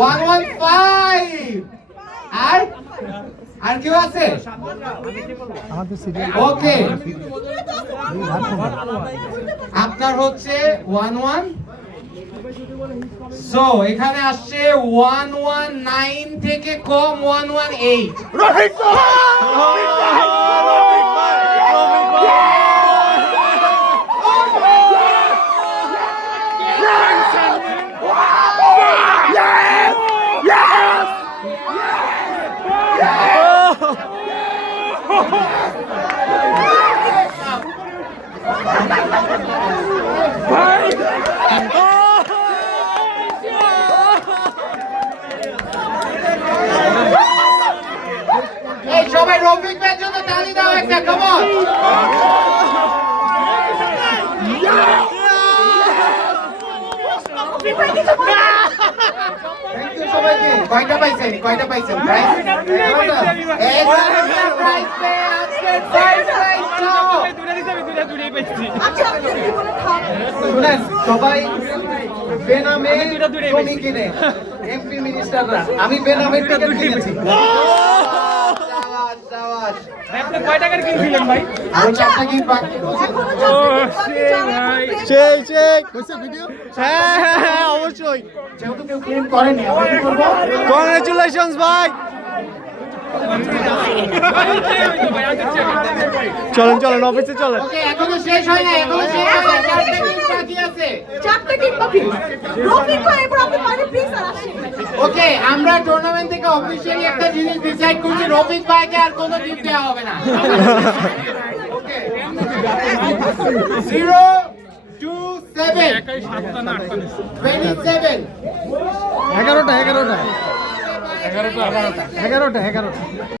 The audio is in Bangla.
115 আর কেউ আছে? ওকে, আপনার হচ্ছে 11। সো এখানে আসছে 119 থেকে কম 118। এই সবাই রফিক ভাইয়ের জন্য তালি দাও একটা, কাম অন। সবাইকে কয়টা পাইছেন? কয়টা পাইছেন? প্রাইজ সবাই বেনামে জমি কিনে এমপি মিনিস্টাররা, আমি বেনামে টিকিট কিনেছি। কয় টাকার কিনছিলেন ভাই? আরো 4টা গিফট বাকি। হ্যাঁ অবশ্যই। যেহেতু কেউ ক্লেম করেনি, আমরা কি করবো? কংগ্রেচুলেশনস ভাই। চলেন অফিসে চলেন। ওকে, এখনো শেষ হয় না, এখনো শেষ হয় না, 4টা গিফট বাকি আছে। 4টা গিফট বাকি। রফিক ভাই এবার আপনি বাইরে প্লিজ আর আসেন। ওকে, আমরা টুর্নামেন্ট থেকে অফিশিয়ালি একটা জিনিস ডিসাইড করছি, রফিক ভাইকে আর কোনো গিফট দেওয়া হবে না। ওকে, 0 2 7 27 11টা